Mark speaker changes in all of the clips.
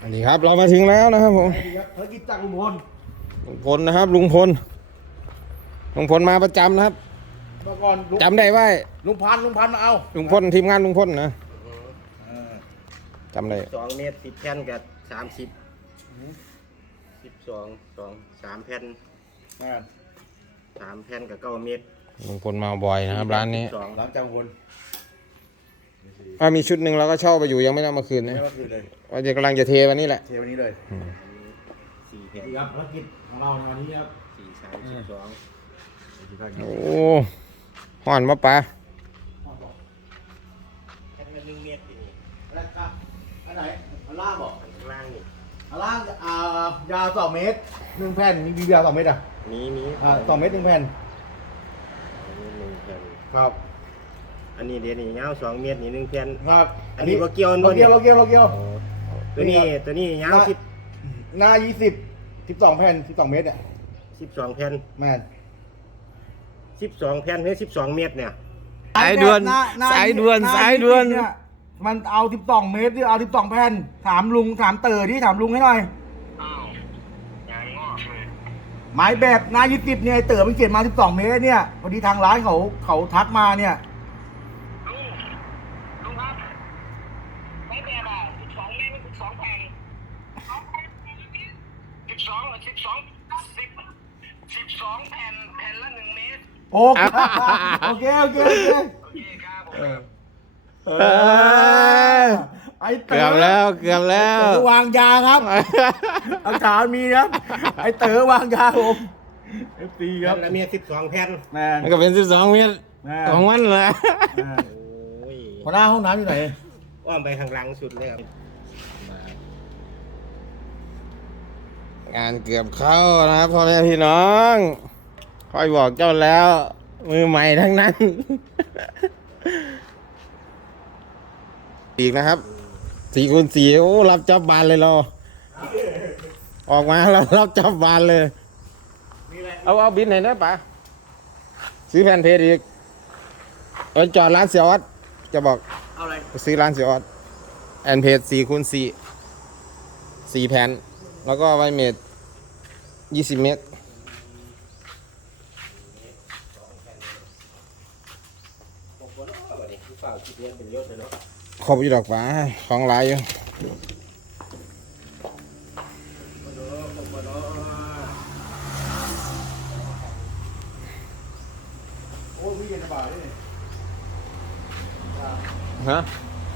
Speaker 1: อันนี้ครับเรามาถึงแล้วนะครับผม
Speaker 2: ภารกิจจากลุงพล
Speaker 1: นะครับลุงพลมาประจำนะครับ
Speaker 2: เมื่อก่อน
Speaker 1: จำได้ว่า
Speaker 2: ลุงพันธุ์เอา
Speaker 1: ลุงพลทีมงานลุงพลนะจำได้
Speaker 3: 2 เมตร 10 แผ่นกับ30 3 แผ่น3 แผ่นกับ9 เมตร
Speaker 1: ลุงพลมาบ่อยนะครับร้านนี้
Speaker 2: หลังจากคน
Speaker 1: มีชุดหนึ่งเราก็เช่าไปอยู่ยังไม่ได้มาคืนนะว่าจะกำลังจะเทวันนี้แหละ
Speaker 2: เทวันนี้เลย
Speaker 3: 4 แผ่น
Speaker 2: ครับภารกิจของเราในวันนี้ครับ
Speaker 3: 4 3 12
Speaker 1: โอ้ห่อนมาปลา
Speaker 3: แผ่นละ1 เมตรนี่
Speaker 2: อะไรครับอันไหนอันล่างบอก
Speaker 3: ข้างล่างนี่
Speaker 2: อันล่างยาว2 เมตร1 แผ่นมียาว2 เมตรอ่ะ
Speaker 3: มี
Speaker 2: 2 เมตร1 แผ่น
Speaker 3: 1 แผ่น
Speaker 2: ครับ
Speaker 3: อันนี้เดี๋ยวนี้ยาว2 เมตรนี่1 แผ่น
Speaker 2: ครับ
Speaker 3: อันนี้บ่เกี่ยว
Speaker 2: บ่เกี่ยว
Speaker 3: ตัวนี้ยาว
Speaker 2: 10หน้า20 12 แผ่น12 เมตรเนี่ย
Speaker 3: 12 แผ่น
Speaker 2: แม่น
Speaker 3: 12 แผ่นหรือ12 เมตรเนี่ย
Speaker 1: สายด่วน
Speaker 2: เนี่ยมันเอา12 เมตรหรือเอา12 แผ่นถามเต๋อที่ถามลุงให้หน่อย
Speaker 3: อย่างงอกเลย
Speaker 2: หมายแบบหน้า20เนี่ยเต๋อมันเขียนมา12 เมตรเนี่ยพอดีทางร้านเขาทักมาเนี่ย
Speaker 3: ลุงครับไม่แบบ12 เมตร12 แผ่น12 แผ่นละ1 เมตร
Speaker 2: โอเคครับไอ้
Speaker 1: เกือบแล้ว
Speaker 2: วางยาครับอาจารย์มีครับไอ้เต๋อวางยาผมตีครับ
Speaker 3: ละเมตร12 แผ่น
Speaker 1: มันก็เป็น12 เมตรของมันแหละ
Speaker 2: หัวหน้าห้องน้ำอยู่ไหน
Speaker 3: อ้อมไปข้างหลังสุดเลยครับ
Speaker 1: งานเกือบเข้านะครับพ่อแม่พี่น้องคอยบอกเจ้าแล้วมือใหม่ทั้งนั้นอีกนะครับ4x4โอ้รับจับบานเลยเราออกมาเรารับจับบานเลยเอาบินไหนได้ปะซื้อแผ่นเพจอีกจอดร้านเสียวัดจะบอก
Speaker 2: เอาอะไร
Speaker 1: ซื้อร้านเสียวัดแอนเพจ4x4 4 แผ่นแล้วก็ไวเมตร20 เมตรครบอยู่ดอกฟ้าของหลายอยู่
Speaker 2: โอ้พี่เย็นสบายเลย
Speaker 1: ฮะ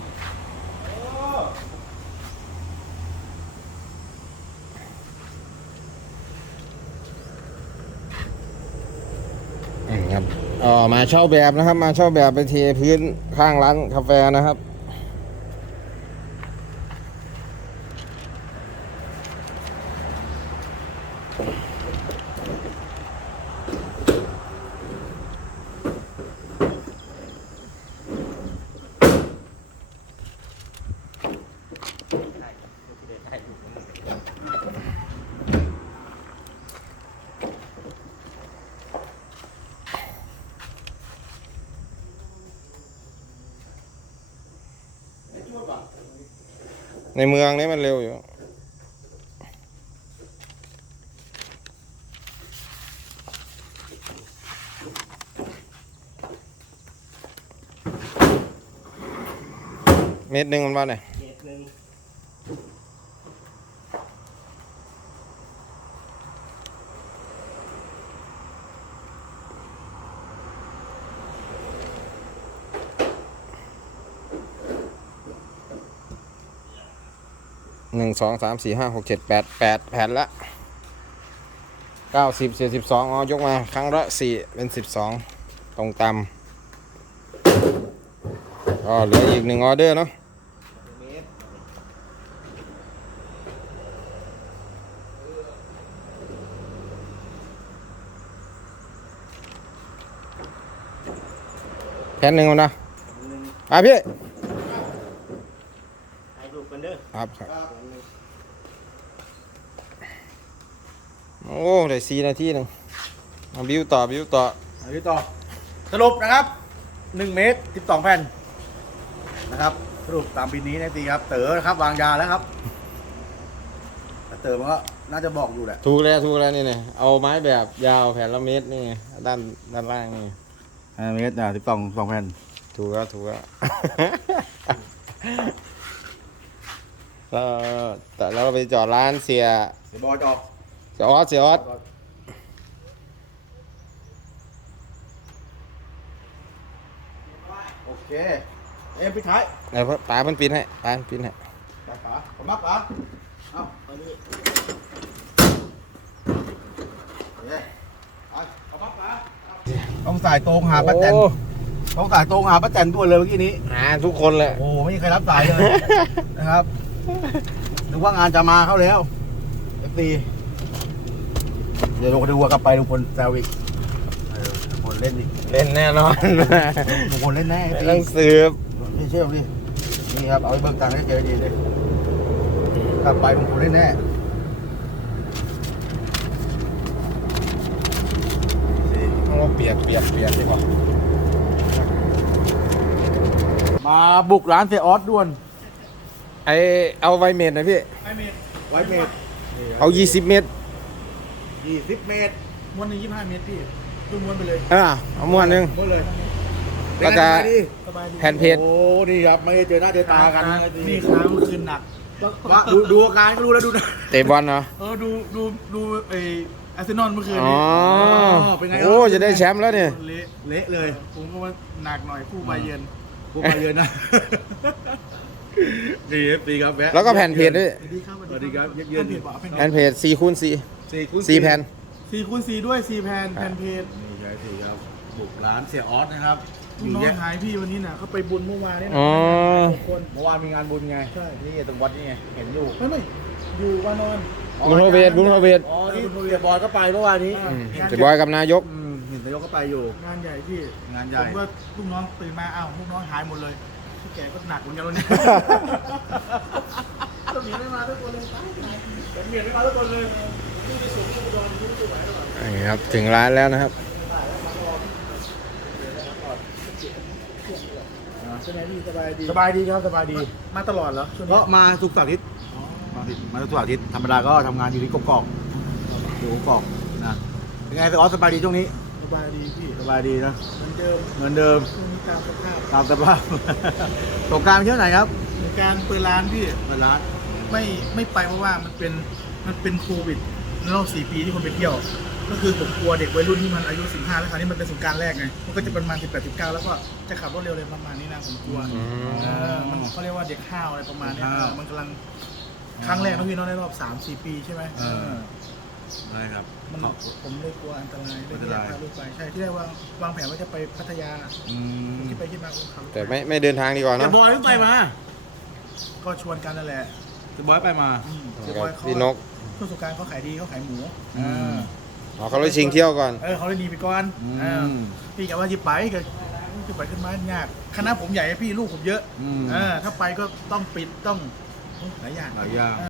Speaker 1: ครับมาเช่าแบบนะครับมาเช่าแบบไปเทพื้นข้างร้านกาแฟนะครับในเมืองนี้มันเร็วอยู่เมตร 1มันว่าไหน1 2 3 4 5 6 7 8 แผ่นละ90 เศษ 12ยกมาครั้งละ4เป็น12ตรงตามเหลืออีก1 ออเดอร์เนาะแผ่น 1มันนะพี่ครับโอ้ได้4 นาทีนึงบิวต่อ
Speaker 2: สรุปนะครับ1 เมตร 12 แผ่นนะครับสรุปตามบินนี้นะตีครับเต๋อนะครับวางยาแล้วครับเต๋อมันก็น่าจะบอกอยู่แหละ
Speaker 1: ถูกแล้วนี่เนี่ยเอาไม้แบบยาวแผ่นละเมตรนี่ด้านล่างนี่
Speaker 2: 5 เมตร12 แผ่น
Speaker 1: ถูกแล้วแล้วแต่เราไปจอดร้านเสีย
Speaker 2: เดี๋ยวบอยจอก
Speaker 1: เสียออส
Speaker 2: โอเคพี่ท้าย
Speaker 1: ไหนป๋ามันปีนให้ป๋ามันปีนให้
Speaker 2: ไปป๋าขอบมากป๋าเอาไปนี่ขอบมากป๋าต้องสายตรงหาป้าแตน
Speaker 1: โอ้
Speaker 2: ต้องสายตรงหาป้าแตนตัวเลยเมื่อกี้นี้
Speaker 1: หาทุกคนเลย
Speaker 2: โอ้ไม่มีใครรับสายเลย นะครับนึกว่างานจะมาเข้าแล้วเอฟซีเดี๋ยวลงดูกลับไปลุงพลแซวอีกลุงพลเล่นอีก
Speaker 1: เล่นแน่นอน
Speaker 2: ลุงพลเล่นแน่
Speaker 1: ไม่ต้องสืบ
Speaker 2: นี่เชื่อผมดินี่ครับเอาไปเบิกตังค์ให้เจอดีเลยกลับไปลุงพลเล่นแน่นี่
Speaker 1: เราเปียกดีกว่า
Speaker 2: มาบุกร้านเซออสด่วน
Speaker 1: เอาไวเมตรนะพี่
Speaker 2: ไว้เมตร
Speaker 1: เอา20 เมตร
Speaker 2: 20 เมตร
Speaker 4: ม้วนหนึ่ง25 เมตรพี่ดูม้วนไปเลย
Speaker 1: เอาม้วนหนึง
Speaker 2: หมดเลย
Speaker 1: แล้วก็
Speaker 2: เป็นไงดี
Speaker 4: สบายดี
Speaker 1: แผ่นเพจ
Speaker 2: โอ้นี่ครับไม่ได้เจอหน้าเจอตากัน
Speaker 4: นี่ค้างเมื่อคืนหนัก
Speaker 2: ว่าดูอาการก็รู้แล้วดูนะ
Speaker 1: เตะบอลเนาะ
Speaker 4: ดูไออาร์เซนอลเมื่อคืน
Speaker 1: อ๋อ
Speaker 4: นี้
Speaker 2: เป็นไง
Speaker 1: โอ้จะได้แชมป์แล้วเนี่ย
Speaker 4: เละ
Speaker 2: เละเลย
Speaker 4: ผมก็ว่าหนักหน่อยคู่บาเยิร์น
Speaker 2: พวกมาเยอะนะดีเอฟซีครับแวะ
Speaker 1: แล้วก็แผ่นเพจด้วย
Speaker 4: สวัสดีครับ
Speaker 2: สวัสดีครับเยือน
Speaker 4: แผ่นเพจบอกเป็น
Speaker 1: แผ่นเพจ4x4 4 แผ่น
Speaker 4: 4x4ด้วย4แผ่นแผ่นเพจ
Speaker 2: นี่ใช่สิครับบุกร้านเสียออสนะครับอ
Speaker 4: ลูก
Speaker 2: ยู่
Speaker 4: น้อ
Speaker 2: เนี้
Speaker 4: ง
Speaker 2: ย
Speaker 4: หายพี่วันนี้น่ะเขาไปบุญเมื่อวานเนี่ย
Speaker 1: อ๋
Speaker 4: นะ
Speaker 1: อ
Speaker 4: 6 คน
Speaker 2: เมื่อวานมีงานบุญไง
Speaker 4: ใช่
Speaker 2: นี่ตรงวัดนี่ไงเห็นอยู่
Speaker 4: ไม่อยู่วานอน
Speaker 1: บุญพระเวท
Speaker 2: อ๋อที่เสียบอยก็ไปเมื่อวานนี้
Speaker 1: จะบอยกับนายก
Speaker 2: เห็นนายกก็ไปอยู่
Speaker 4: งานใหญ่พี่
Speaker 2: งานให
Speaker 4: ผ
Speaker 2: ญ่
Speaker 4: มก็ลูกน้องตื่นมาอ้าวลูกน้องหายหมดเลยพี่แกก็หนักเหมือนกันวันนี้ ต้องหนีไม่มาทุกคนเลยผมเมียไม่มาทุกคนเลย
Speaker 1: นี่ครับถึงร้านแล้วนะครับ
Speaker 4: ใช่ไหมพี่สบายดี
Speaker 2: สบายดีครับสบายดี
Speaker 4: มาตลอดเหรอช่วง
Speaker 2: ก็
Speaker 4: นี้
Speaker 2: มาสุกร์เสาร์อาทิตย์มาทุกเสาร์อาทิตย์ธรรมดาก็ทำงานอยู่ที่กกอกอยู่กกอกนะเป็นไงเสียออสสบายดีช่วงนี้
Speaker 4: สบายดีพี่
Speaker 2: สบายดีนะ
Speaker 4: เหมือนเดิม
Speaker 2: เหมือนเดิม
Speaker 4: ช่วงนี้ตามสภาพ
Speaker 2: ตามสภาพ สงกรารเที่ยวไหนครับ
Speaker 4: เหมือนการเปิดร้านพี่
Speaker 2: มาร้าน
Speaker 4: ไม่ไปเพราะว่ามันเป็นโควิดในรอบ4 ปีที่คนไปเที่ยว ก็คือผมกลัวเด็กวัยรุ่นที่มันอายุ15แล้วคราวนี้มันเป็นสงกรารแรกไงมันก็จะประมาณ18 19แล้วก็จะขับรถเร็วเลยประมาณนี้นะผมกลัว มันเขาเรียกว่าเด็กห้าวอะไรประมาณเนี้ยมันกำลังครั้งแรกนะพี่เน้องในรอบ 3-4 ปีใช่ไหม
Speaker 2: ได้ครับ
Speaker 4: มันผมเลยกลัวอันตรายเลย
Speaker 2: อันต
Speaker 4: ไม่อ
Speaker 2: ราย
Speaker 4: ยากพาลูกไปใช่ที่แรกวางแผนว่าจะไปพัทยา
Speaker 2: อืม
Speaker 4: ที่ไปที่มาผมขับรถ
Speaker 1: แต่ไม่เดินทางดีกว่า
Speaker 2: แต่
Speaker 1: เนาะ
Speaker 2: บอยเพิ่งไปมา
Speaker 4: ก็ชวนกันนั่นแหละ
Speaker 2: แต่บอยไปมา
Speaker 4: เจ๊บอยเขา
Speaker 1: พี่นก
Speaker 4: ช่วงสงกรารเขาขายดีเขาขายหมู
Speaker 1: อ๋อเขาเลยชิงเที่ยวก่อน
Speaker 4: เขาเลยหนีไปก่อนพี่แกว่าจะไปก็จะไปขึ้นมายากคณะผมใหญ่พี่ลูกผมเยอะถ้าไปก็ต้องปิดต้องหลายอย่าง
Speaker 2: หลายอย่าง